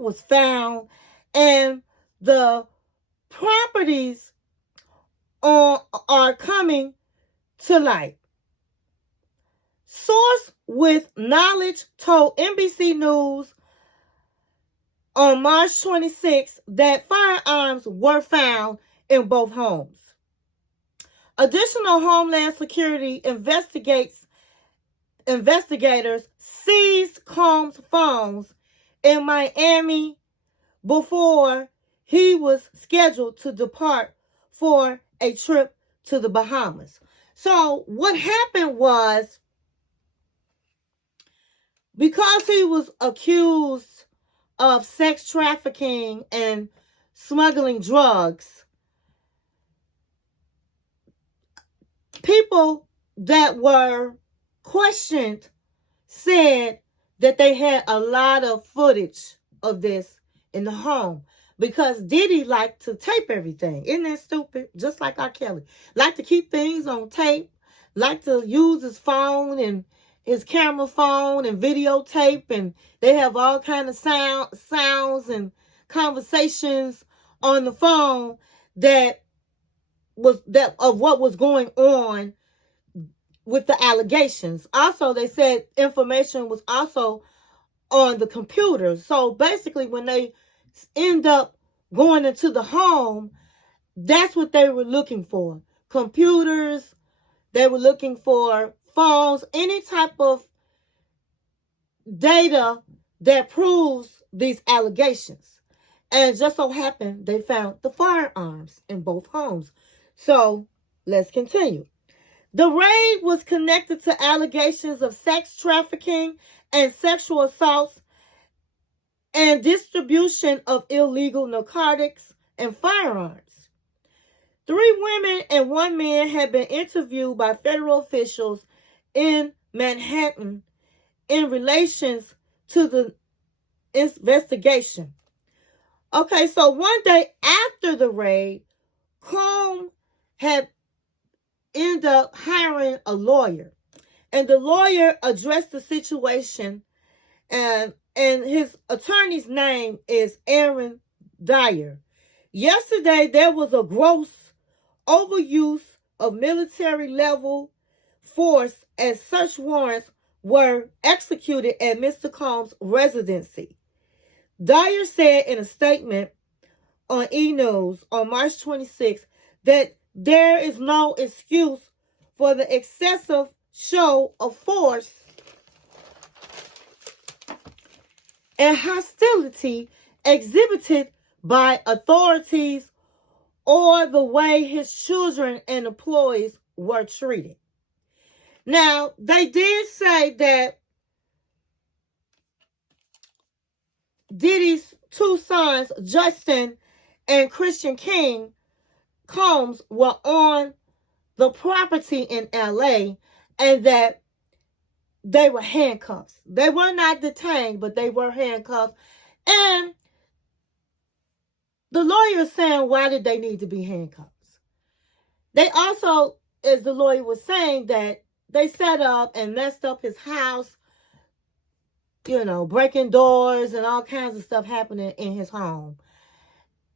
was found, and the properties are coming to light. Source with knowledge told NBC News on March 26th that firearms were found in both homes. Additional Homeland Security investigators seized Combs' phones in Miami before he was scheduled to depart for a trip to the Bahamas. So what happened was, because he was accused of sex trafficking and smuggling drugs, people that were questioned said that they had a lot of footage of this in the home, because Diddy liked to tape everything. Isn't that stupid? Just like R. Kelly. Like to keep things on tape, like to use his phone and his camera phone and videotape, and they have all kind of sounds and conversations on the phone that of what was going on with the allegations. Also, they said information was also on the computers. So basically, when they end up going into the home, that's what they were looking for. Computers, they were looking for phones, any type of data that proves these allegations. And just so happened, they found the firearms in both homes. So let's continue. The raid was connected to allegations of sex trafficking and sexual assaults and distribution of illegal narcotics and firearms. 3 women and 1 man had been interviewed by federal officials in Manhattan in relation to the investigation. Okay, so one day after the raid, Combs had ended up hiring a lawyer. And the lawyer addressed the situation, and his attorney's name is Aaron Dyer. Yesterday, there was a gross overuse of military-level force as such warrants were executed at Mr. Combs' residency. Dyer said in a statement on E! News on March 26th that there is no excuse for the excessive show of force and hostility exhibited by authorities or the way his children and employees were treated. Now, they did say that Diddy's 2 sons, Justin and Christian King Combs, were on the property in LA, and that they were handcuffed. They were not detained, but they were handcuffed. And the lawyer is saying, why did they need to be handcuffed? They also, as the lawyer was saying, that they set up and messed up his house, breaking doors and all kinds of stuff happening in his home.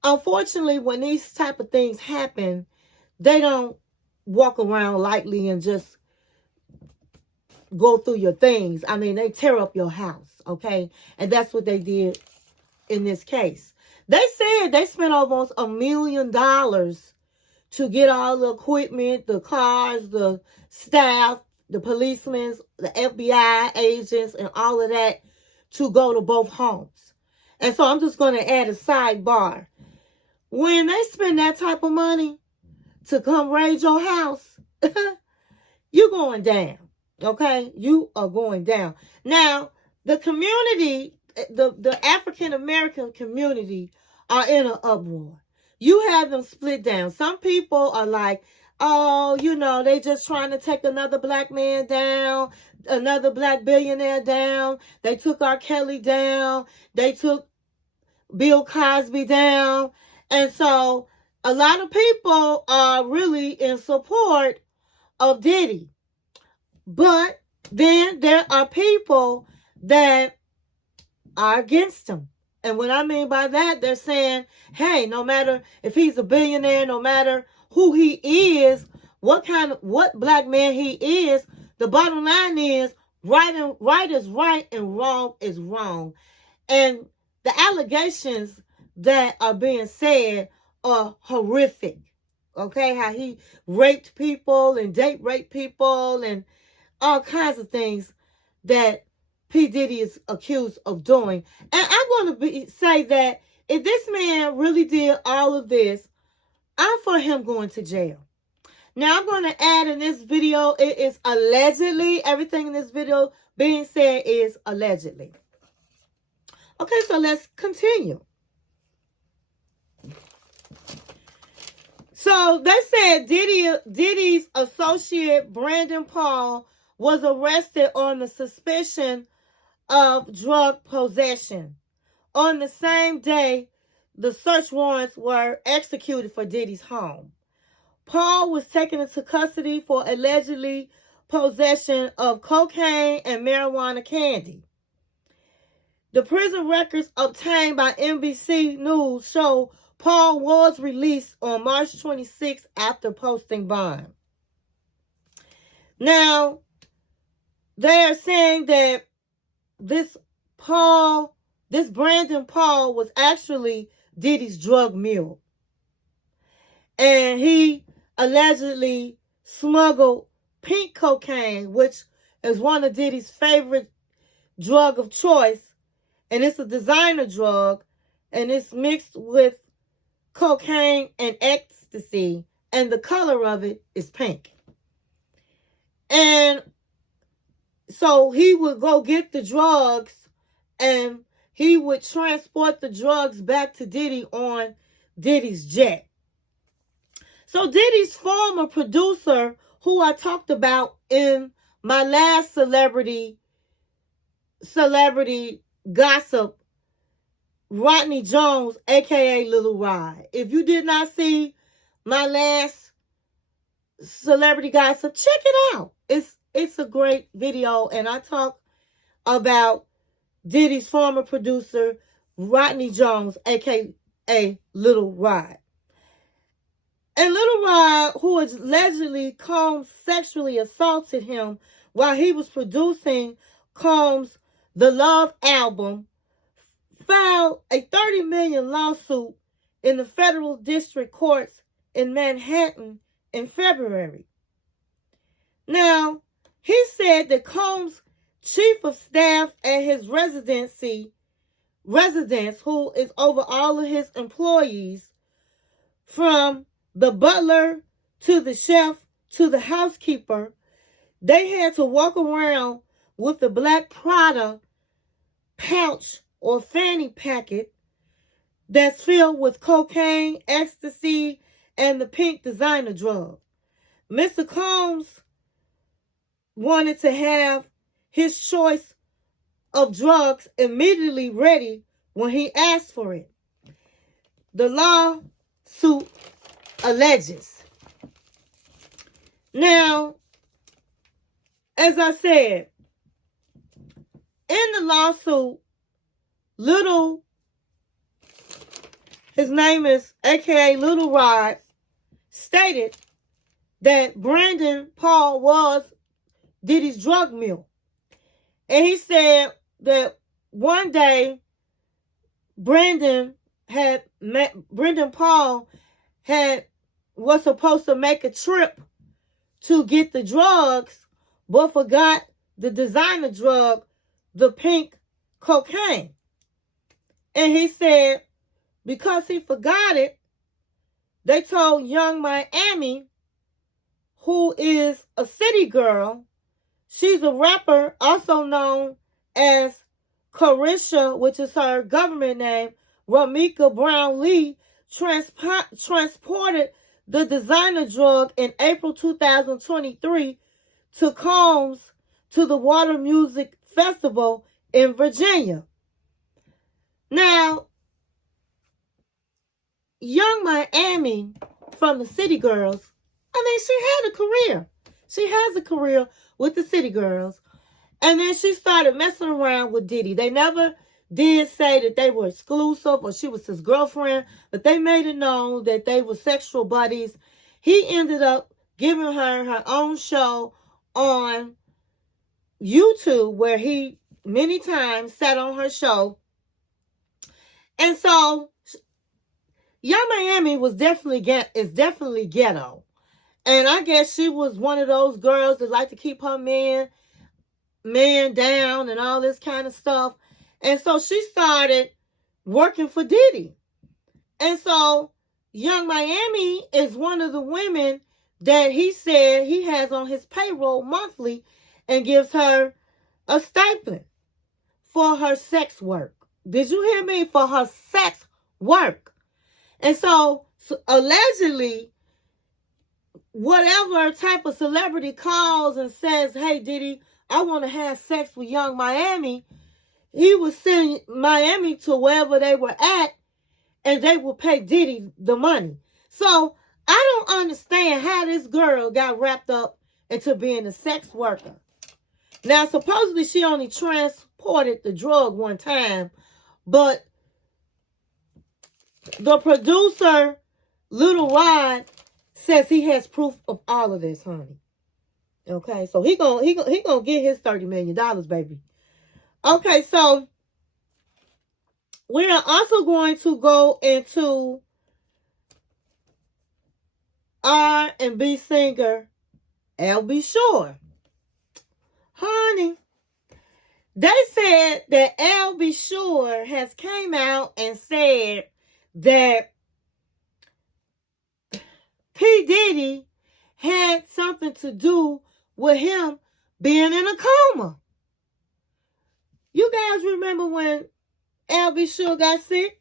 Unfortunately, when these type of things happen, they don't walk around lightly and just go through your things. I mean, they tear up your house, okay? And that's what they did in this case. They said they spent almost $1 million to get all the equipment, the cars, the staff, the policemen, the FBI agents, and all of that to go to both homes. And so I'm just going to add a sidebar. When they spend that type of money to come raid your house, you're going down. Okay? You are going down. Now, the community, the African-American community are in an uproar. You have them split down. Some people are like, oh, they just trying to take another black man down, another black billionaire down. They took R. Kelly down. They took Bill Cosby down. And so a lot of people are really in support of Diddy. But then there are people that are against him. And what I mean by that, they're saying, hey, no matter if he's a billionaire, no matter who he is, what black man he is, the bottom line is right is right and wrong is wrong. And the allegations that are being said are horrific. Okay, how he raped people and date raped people and all kinds of things that P. Diddy is accused of doing. And I'm going to say that if this man really did all of this, I'm for him going to jail. Now, I'm going to add in this video, it is allegedly, everything in this video being said is allegedly. Okay, so let's continue. So they said Diddy's associate Brandon Paul was arrested on the suspicion of drug possession. On the same day, the search warrants were executed for Diddy's home. Paul was taken into custody for allegedly possession of cocaine and marijuana candy. The prison records obtained by NBC News show Paul was released on March 26 after posting bond. Now, they are saying that this Brandon Paul was actually Diddy's drug mule. And he allegedly smuggled pink cocaine, which is one of Diddy's favorite drug of choice. And it's a designer drug. And it's mixed with cocaine and ecstasy. And the color of it is pink. And so he would go get the drugs and he would transport the drugs back to Diddy on Diddy's jet. So Diddy's former producer, who I talked about in my last celebrity gossip, Rodney Jones, a.k.a. Little Rod. If you did not see my last celebrity gossip, check it out. It's a great video, and I talk about Diddy's former producer, Rodney Jones, a.k.a. Little Rod. And Little Rod, who allegedly Combs sexually assaulted him while he was producing Combs' The Love album, filed a $30 million lawsuit in the federal district courts in Manhattan in February. Now, he said that Combs' chief of staff at his residence, who is over all of his employees, from the butler to the chef to the housekeeper, they had to walk around with the black Prada pouch or fanny packet that's filled with cocaine, ecstasy, and the pink designer drug. Mr. Combs wanted to have his choice of drugs immediately ready when he asked for it. The lawsuit alleges. Now, as I said, in the lawsuit, his name is a.k.a. Little Rod, stated that Brandon Paul was Diddy's drug mule. And he said that one day Brandon Paul was supposed to make a trip to get the drugs, but forgot the designer drug, the pink cocaine. And he said because he forgot it, they told Young Miami, who is a city girl, she's a rapper also known as Carisha, which is her government name, Ramika Brown Lee, transported the designer drug in April 2023 to Combs to the Water Music Festival in Virginia. Now, Young Miami from the City Girls, I mean, she had a career. She has a career with the City Girls. And then she started messing around with Diddy. They never did say that they were exclusive or she was his girlfriend, but they made it known that they were sexual buddies. He ended up giving her own show on YouTube where he many times sat on her show. And so Young Miami is definitely ghetto. And I guess she was one of those girls that like to keep her man down and all this kind of stuff. And so she started working for Diddy. And so Young Miami is one of the women that he said he has on his payroll monthly and gives her a stipend for her sex work. Did you hear me? For her sex work. And so allegedly, whatever type of celebrity calls and says, hey, Diddy, I want to have sex with Young Miami, he would send Miami to wherever they were at and they would pay Diddy the money. So I don't understand how this girl got wrapped up into being a sex worker. Now, supposedly she only transported the drug one time, but the producer, Little Rod, says he has proof of all of this, honey. Okay, so he gonna get his $30 million, baby. Okay, so we're also going to go into R&B singer L.B. Shore. Honey, they said that L.B. Shore has came out and said that P. Diddy had something to do with him being in a coma. You guys remember when L.B. Shore got sick?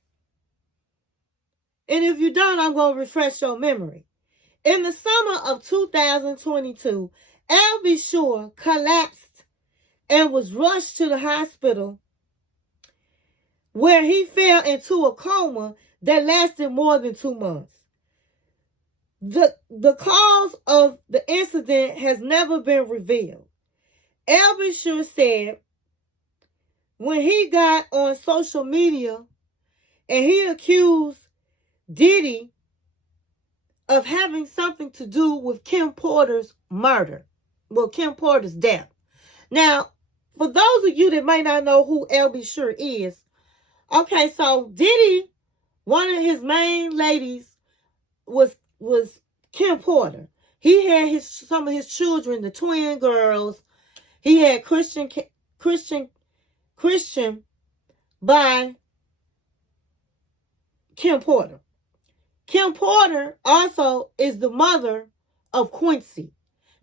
And if you don't, I'm going to refresh your memory. In the summer of 2022, L.B. Shore collapsed and was rushed to the hospital where he fell into a coma that lasted more than 2 months. The cause of the incident has never been revealed. L.B. Shore said when he got on social media and he accused Diddy of having something to do with Kim Porter's murder. Well, Kim Porter's death. Now, for those of you that might not know who L.B. Shore is, okay, so Diddy, one of his main ladies was Kim Porter. He had some of his children, the twin girls. He had Christian by Kim Porter. Kim Porter also is the mother of Quincy.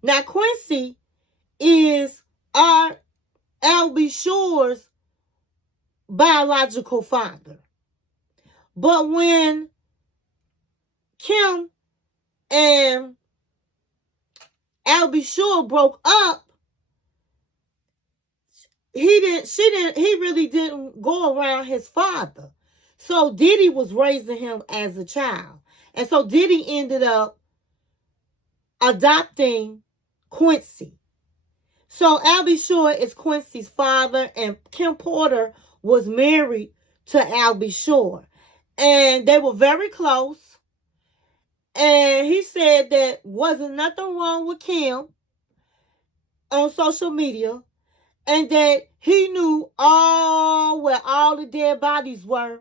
Now, Quincy is L.B. Shore's biological father. But when Kim and L.B. Shore broke up, he really didn't go around his father. So Diddy was raising him as a child. And so Diddy ended up adopting Quincy. So L.B. Shore is Quincy's father, and Kim Porter was married to L.B. Shore. And they were very close. And he said that wasn't nothing wrong with Kim on social media, and that he knew where all the dead bodies were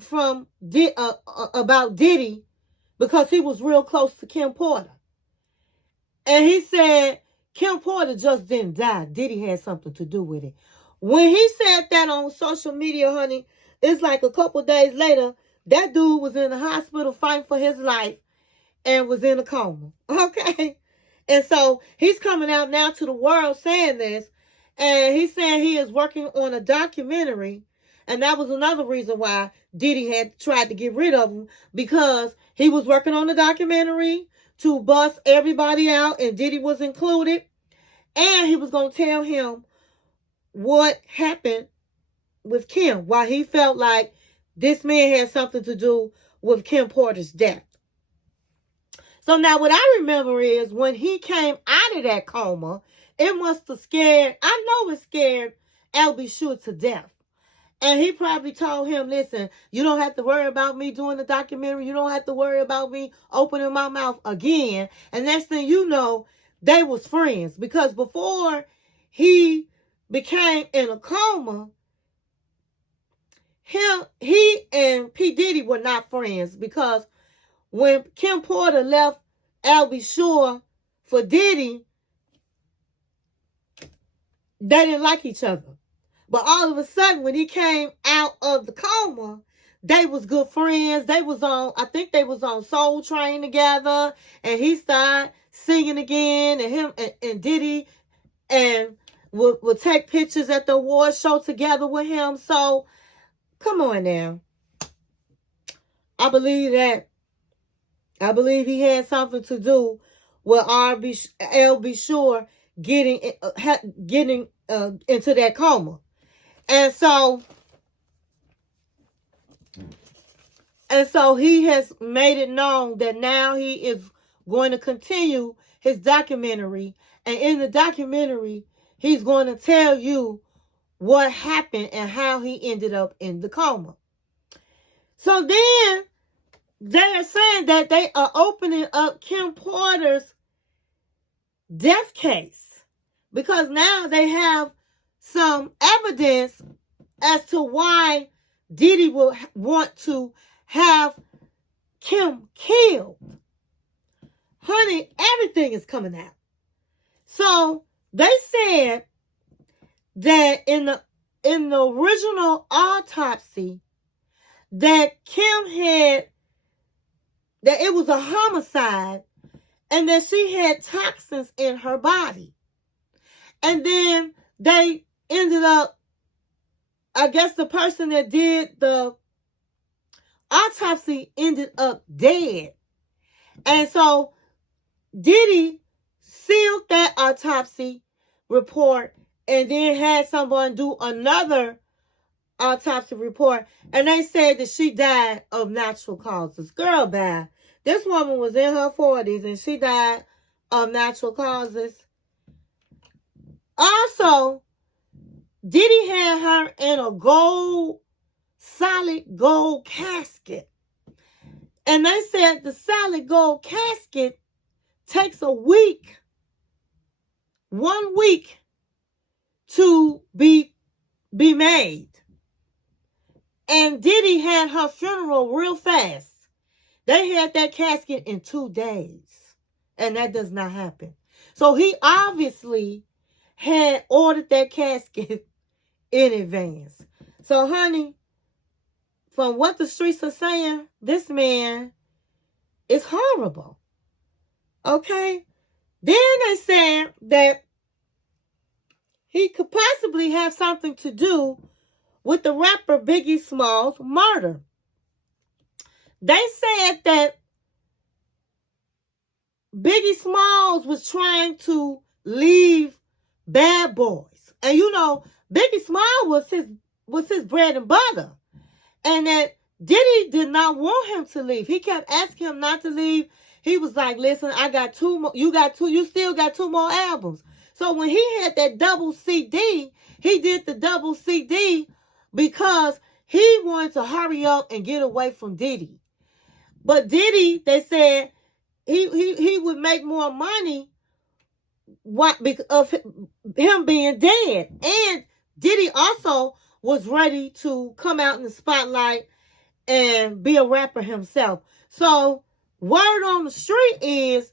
from about Diddy, because he was real close to Kim Porter. And he said Kim Porter just didn't die. Diddy had something to do with it. When he said that on social media, honey, it's like a couple days later, that dude was in the hospital fighting for his life and was in a coma. Okay? And so he's coming out now to the world saying this. And he's saying he is working on a documentary. And that was another reason why Diddy had tried to get rid of him, because he was working on a documentary to bust everybody out, and Diddy was included. And he was going to tell him what happened with Kim, why he felt like this man had something to do with Kim Porter's death. So now what I remember is when he came out of that coma, it must have scared, I know it scared Albie Shore to death. And he probably told him, listen, you don't have to worry about me doing the documentary. You don't have to worry about me opening my mouth again. And next thing you know, they was friends. Because before he became in a coma, he and P. Diddy were not friends. Because when Kim Porter left Albie Shore for Diddy, they didn't like each other. But all of a sudden, when he came out of the coma, they was good friends. They was on, I think they was on Soul Train together. And he started singing again. And him and Diddy and would take pictures at the award show together with him. So, come on now. I believe he had something to do with Albie Shore getting into that coma. And so he has made it known that now he is going to continue his documentary. And in the documentary, he's going to tell you what happened and how he ended up in the coma. So then they are saying that they are opening up Kim Porter's death case. Because now they have some evidence as to why Diddy will want to have Kim killed. Honey, everything is coming out. So they said that in the original autopsy that Kim had, that it was a homicide and that she had toxins in her body. And then they ended up, I guess the person that did the autopsy ended up dead. And so Diddy sealed that autopsy report and then had someone do another autopsy report. And they said that she died of natural causes. Girl, bad. This woman was in her 40s and she died of natural causes. Also, Diddy had her in a solid gold casket. And they said the solid gold casket takes a week, 1 week to be made. And Diddy had her funeral real fast. They had that casket in 2 days. And that does not happen. So he obviously had ordered that casket in advance. So, honey, from what the streets are saying, this man is horrible. Okay? Then they said that he could possibly have something to do with the rapper Biggie Smalls' murder. They said that Biggie Smalls was trying to leave Bad Boys. And you know, Biggie Smalls was his bread and butter. And that Diddy did not want him to leave. He kept asking him not to leave. He was like, listen, I got 2 more. You still got 2 more albums. So when he had that double CD, he did the double CD because he wanted to hurry up and get away from Diddy. But Diddy, they said, he would make more money because of him being dead. And Diddy also was ready to come out in the spotlight and be a rapper himself. So word on the street is,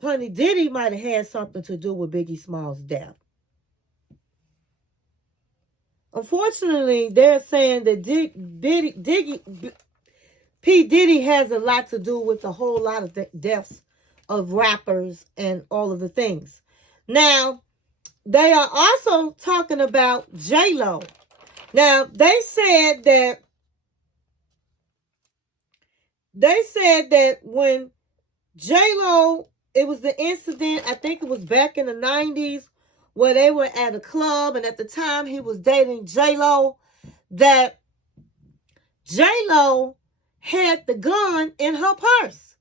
honey, Diddy might have had something to do with Biggie Smalls' death. Unfortunately, they're saying that P. Diddy has a lot to do with a whole lot of deaths of rappers and all of the things. Now, they are also talking about J-Lo. Now, they said that when J-Lo, it was the incident, I think it was back in the 90s, where they were at a club, and at the time he was dating J-Lo, that J-Lo had the gun in her purse.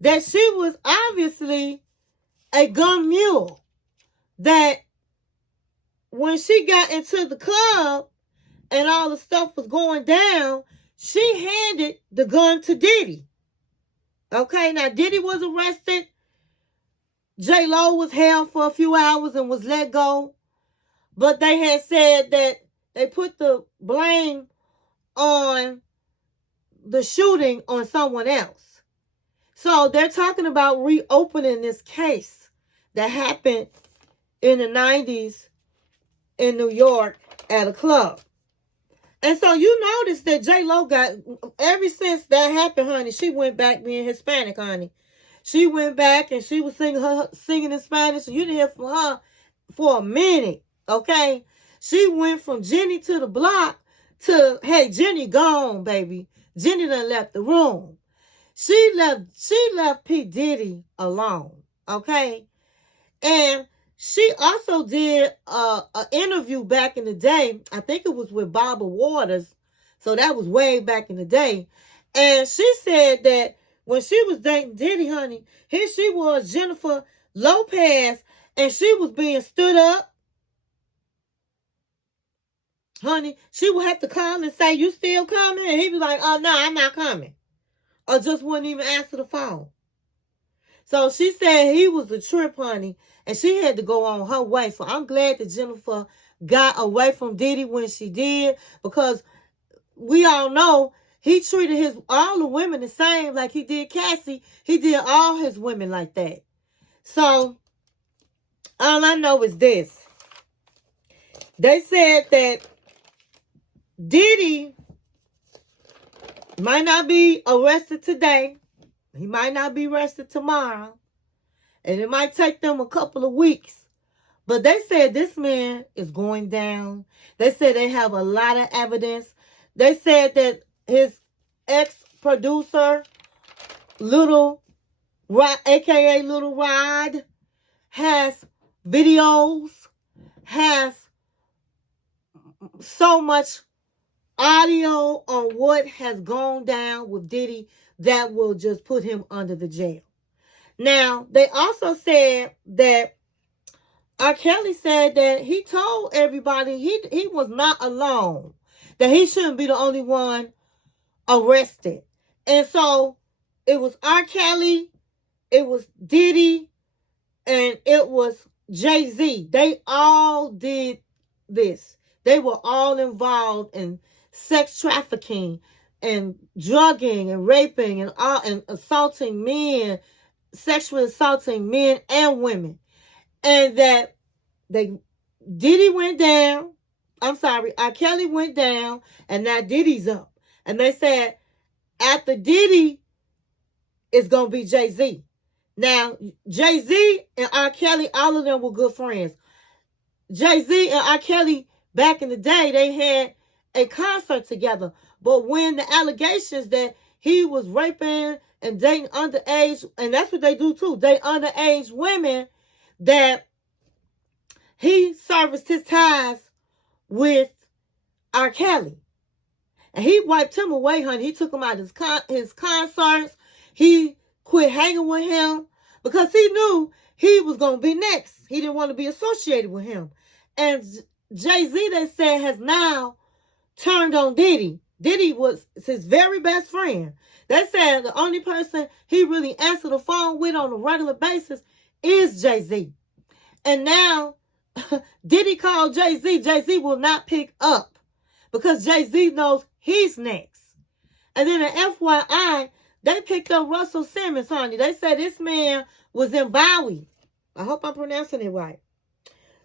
That she was obviously a gun mule. That when she got into the club and all the stuff was going down, she handed the gun to Diddy. Okay, now Diddy was arrested. J-Lo was held for a few hours and was let go. But they had said that they put the blame on the shooting on someone else. So they're talking about reopening this case that happened in the 90s in New York at a club. And so you notice that J-Lo got, ever since that happened, honey, she went back being Hispanic, honey. She went back and she was singing in Spanish. And you didn't hear from her for a minute, okay? She went from Jenny to the block to, hey, Jenny gone, baby. Jenny done left the room. She left P. Diddy alone, okay? And she also did an interview back in the day. I think it was with Barbara Waters. So that was way back in the day. And she said that when she was dating Diddy, honey, here she was, Jennifer Lopez, and she was being stood up. Honey, she would have to call and say, you still coming? And he'd be like, oh, no, I'm not coming. Or just wouldn't even answer the phone. So she said he was a trip, honey, and she had to go on her way. So I'm glad that Jennifer got away from Diddy when she did, because we all know he treated all the women the same like he did Cassie. He did all his women like that. So all I know is this. They said that Diddy might not be arrested today. He might not be arrested tomorrow. And it might take them a couple of weeks. But they said this man is going down. They said they have a lot of evidence. They said that his ex-producer, Little Rod, a.k.a. Little Rod, has videos, has so much audio on what has gone down with Diddy that will just put him under the jail. Now, they also said that R. Kelly said that he told everybody he was not alone, that he shouldn't be the only one arrested. And so it was R. Kelly, it was Diddy, and it was Jay-Z. They all did this. They were all involved in sex trafficking and drugging and raping and assaulting men, sexually assaulting men and women. And that Diddy went down. I'm sorry, R. Kelly went down, and now Diddy's up. And they said after Diddy, it's going to be Jay-Z. Now, Jay-Z and R. Kelly, all of them were good friends. Jay-Z and R. Kelly, back in the day, they had a concert together. But when the allegations that he was raping and dating underage, and that's what they do too, they underage women, that he serviced his ties with R. Kelly. And he wiped him away, honey. He took him out of his concerts. He quit hanging with him because he knew he was going to be next. He didn't want to be associated with him. And Jay-Z, they said, has now turned on Diddy. Diddy was his very best friend. They said the only person he really answered the phone with on a regular basis is Jay-Z. And now Diddy called Jay-Z. Jay-Z will not pick up because Jay-Z knows he's next. And then an FYI, they picked up Russell Simmons, honey. They said this man was in Bowie. I hope I'm pronouncing it right.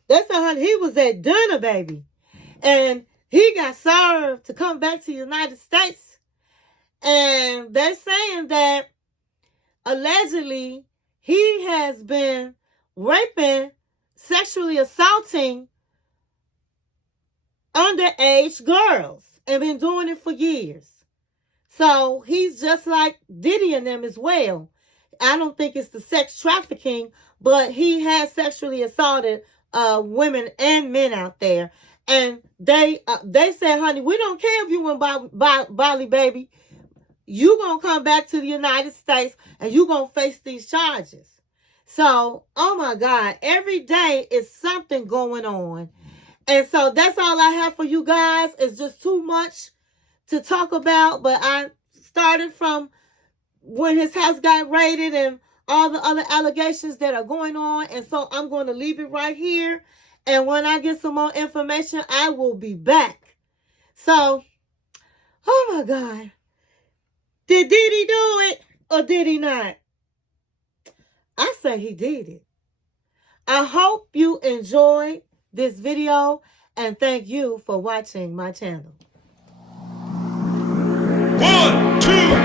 They said, honey, he was at dinner, baby. And he got served to come back to the United States. And they're saying that allegedly he has been raping, sexually assaulting underage girls and been doing it for years. So he's just like Diddy and them as well. I don't think it's the sex trafficking, but he has sexually assaulted women and men out there. And they said, honey, we don't care if you went Bali, baby. You gonna come back to the United States and you gonna face these charges. So, oh my God, every day is something going on. And so that's all I have for you guys. It's just too much to talk about, but I started from when his house got raided and all the other allegations that are going on. And so I'm going to leave it right here. And when I get some more information, I will be back. So, oh my God. Did Diddy do it or did he not? I say he did it. I hope you enjoyed this video and thank you for watching my channel. 1, 2,